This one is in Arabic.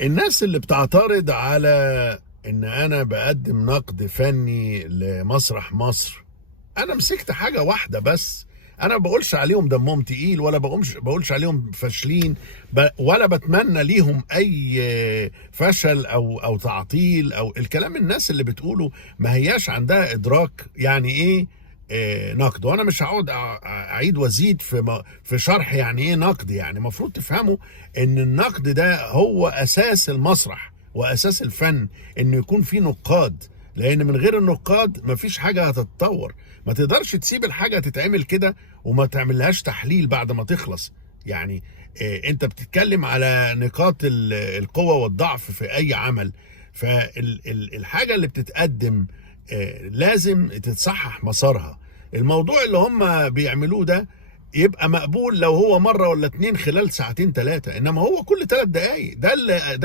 الناس اللي بتعترض على ان انا بقدم نقد فني لمسرح مصر، انا مسكت حاجة واحدة بس. انا ما بقولش عليهم دمهم تقيل، ولا بقولش عليهم فاشلين، ولا بتمنى ليهم اي فشل او تعطيل او الكلام. الناس اللي بتقوله ما هياش عندها ادراك يعني ايه نقد. وانا مش هقعد اعيد وازيد في شرح يعني ايه نقد. يعني المفروض تفهموا ان النقد ده هو اساس المسرح واساس الفن، انه يكون فيه نقاد. لان من غير النقاد مفيش حاجه هتتطور. ما تقدرش تسيب الحاجه تتعمل كده وما تعملهاش تحليل بعد ما تخلص. يعني انت بتتكلم على نقاط القوه والضعف في اي عمل. فالحاجه اللي بتتقدم لازم تتصحح مسارها. الموضوع اللي هم بيعملوه ده يبقى مقبول لو هو مرة ولا اتنين خلال ساعتين ثلاثة، انما هو كل 3 دقايق. ده